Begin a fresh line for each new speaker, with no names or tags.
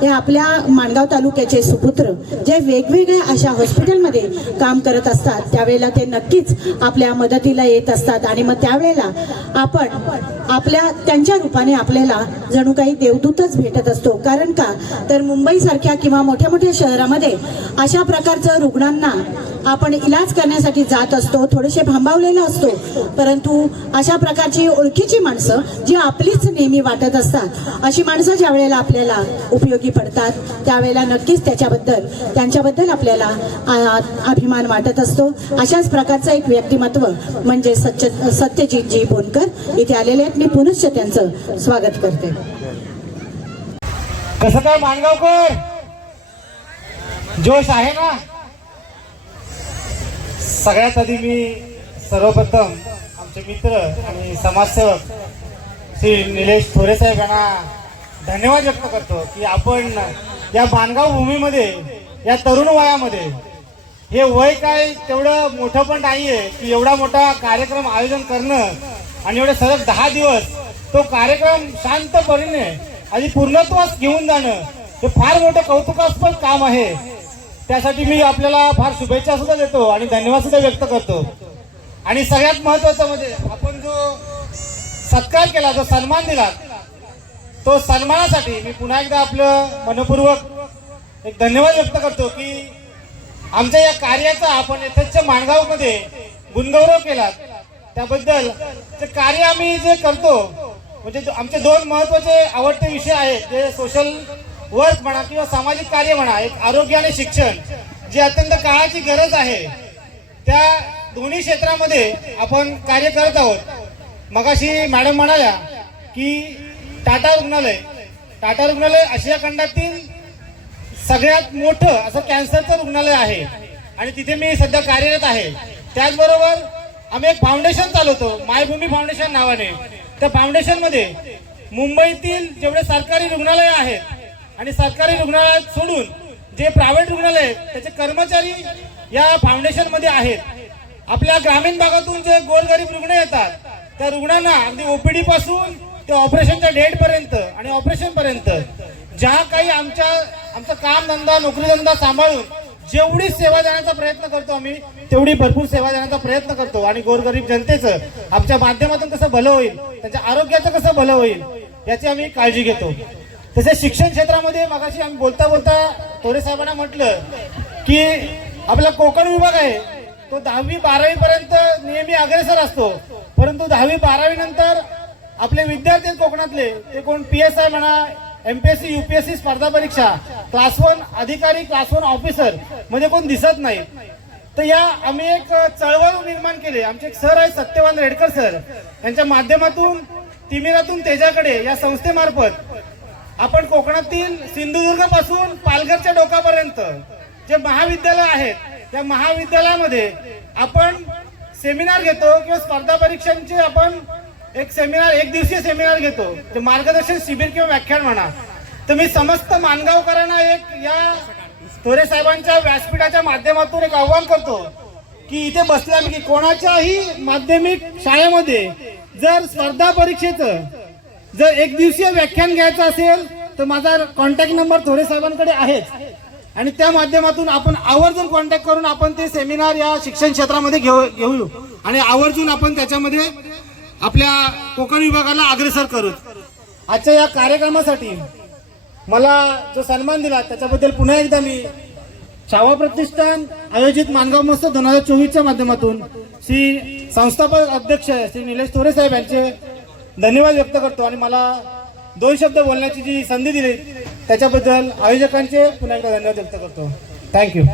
हे आपल्या माणगाव तालुक्याचे सुपुत्र जे वेगवेगळ्या अशा हॉस्पिटलमध्ये काम करत असतात त्यावेळेला ते नक्कीच आपल्या मदतीला येत असतात आणि मग त्यावेळेला आपण आपल्या त्यांच्या रूपाने आपल्याला जणू काही देवदूतच भेटत असतो. कारण का? तर मुंबईसारख्या किंवा मोठ्या मोठ्या शहरामध्ये अशा प्रकारचं रुग्णांना आपण इलाज करण्यासाठी जात असतो थोडेसे भांबावलेला असतो परंतु अशा प्रकारची ओळखीची माणसं जी आपलीच नेहमी वाटत असतात अशी माणसं ज्या वेळेला आपल्याला उपयोगी पडतात त्यावेळेला नक्कीच त्याच्याबद्दल त्यांच्याबद्दल आपल्याला अभिमान वाटत असतो. अशाच प्रकारचं एक व्यक्तिमत्व म्हणजे सच्च सत्यजितजी बोनकर इथे आलेले आहेत. मी पुनश्च त्यांचं स्वागत करते.
कसं काय माणगावकर? जोश आहे ना? सगळ्यात आधी मी सर्वप्रथम आमचे मित्र आणि समाजसेवक श्री निलेश थोरे साहेब यांना धन्यवाद व्यक्त करतो की आपण या बांधगाव भूमीमध्ये या तरुण वयामध्ये हे वय काय तेवढं मोठं पण नाहीये की एवढा मोठा कार्यक्रम आयोजन करणं आणि एवढे सलग दहा दिवस तो कार्यक्रम शांतपणे आणि पूर्णत्वास घेऊन जाणं हे फार मोठं कौतुकास्पद काम आहे. त्यासाठी मी आपल्याला फार शुभेच्छा सुद्धा देतो आणि धन्यवाद सुद्धा व्यक्त करतो. आणि सगळ्यात महत्वाचं म्हणजे आपण जो सत्कार केला जो सन्मान दिला तो सन्मानासाठी मी पुन्हा एकदा आपलं मनपूर्वक एक धन्यवाद व्यक्त करतो की आमच्या या कार्याचा आपण यथेच्छ माणगावमध्ये गुणगौरव केला त्याबद्दल ते कार्य आम्ही जे करतो म्हणजे आमचे दोन महत्त्वाचे आवडते विषय आहेत जे सोशल वर्क म्हणा किंवा सामाजिक कार्य म्हणा एक आरोग्य आणि शिक्षण जी अत्यंत काळाची गरज आहे त्या दोन्ही क्षेत्रामध्ये आपण कार्य करत आहोत. मगाशी मॅडम म्हणाल्या की टाटा रुग्णालय टाटा रुग्णालय आशिया खंडातील सगळ्यात मोठं असं कॅन्सरचं रुग्णालय आहे. आणि तिथे मी सध्या कार्यरत आहे. त्याचबरोबर आम्ही एक फाउंडेशन चालवतो मायभूमी फाउंडेशन नावाने. त्या फाउंडेशनमध्ये मुंबईतील जेवढे सरकारी रुग्णालय आहेत आणि सरकारी रुग्णालयात सोडून जे प्रायव्हेट रुग्णालय आहेत त्याचे कर्मचारी या फाउंडेशनमध्ये आहेत. आपल्या ग्रामीण भागातून जे गोरगरीब रुग्ण येतात त्या रुग्णांना अगदी ओपीडी पासून ते ऑपरेशनच्या डेट पर्यंत आणि ऑपरेशन पर्यंत ज्या काही आमच्या आमचा काम धंदा नोकरी धंदा सांभाळून जेवढी सेवा देण्याचा प्रयत्न करतो आम्ही तेवढी भरपूर सेवा देण्याचा प्रयत्न करतो. आणि गोरगरीब जनतेचं आमच्या माध्यमातून कसं भलं होईल त्यांच्या आरोग्याचं कसं भलं होईल याची आम्ही काळजी घेतो. तसेच शिक्षण क्षेत्रामध्ये मगाशी आम्ही बोलता बोलता थोरे साहेबांना म्हटलं की आपला कोकण विभाग आहे तो दहावी बारावी पर्यंत नेहमी अग्रेसर असतो. परंतु दहावी बारावी नंतर आपले विद्यार्थी कोकणातले ते कोण पी एस आय म्हणा एमपीएससी युपीएससी स्पर्धा परीक्षा क्लास वन अधिकारी क्लास वन ऑफिसर म्हणजे कोण दिसत नाही. तर या आम्ही एक चळवळ निर्माण केली. आमचे एक सर आहे सत्यवान रेडकर सर. यांच्या माध्यमातून तिमिरातून तेजाकडे या संस्थेमार्फत आपण कोकणातील सिंधुदुर्गपासून पालघरच्या डोकापर्यंत जे महाविद्यालय आहेत त्या महाविद्यालयामध्ये आपण सेमिनार घेतो किंवा स्पर्धा परीक्षांचे आपण एक सेमिनार एक दिवसीय सेमिनार घेतो. ते मार्गदर्शन शिबिर किंवा व्याख्यान म्हणा. तर मी समस्त मानगावकरांना एक या थोरे साहेबांच्या व्यासपीठाच्या माध्यमातून एक आव्हान करतो की इथे बसल्या की कोणाच्याही माध्यमिक शाळेमध्ये जर स्पर्धा परीक्षेचं जर एक दिवसीय व्याख्यान घ्यायचं असेल तर माझा कॉन्टॅक्ट नंबर थोरे साहेबांकडे आहेच. आणि त्या माध्यमातून आपण आवर्जून कॉन्टॅक्ट करून आपण ते सेमिनार या शिक्षण क्षेत्रामध्ये घेऊ घेऊ आणि आवर्जून आपण त्याच्यामध्ये आपल्या कोकण विभागाला अग्रेसर करू आजच्या या कार्यक्रमासाठी मला जो सन्मान दिला त्याच्याबद्दल पुन्हा एकदा मी छावा प्रतिष्ठान आयोजित मानगाव महोत्सव दोन हजार चोवीसच्या माध्यमातून श्री संस्थापक अध्यक्ष श्री निलेश थोरे साहेब यांचे धन्यवाद व्यक्त करतो आणि मला दोन शब्द बोलण्याची जी संधी दिली त्याच्याबद्दल आयोजकांचे पुन्हा एकदा धन्यवाद व्यक्त करतो. थँक्यू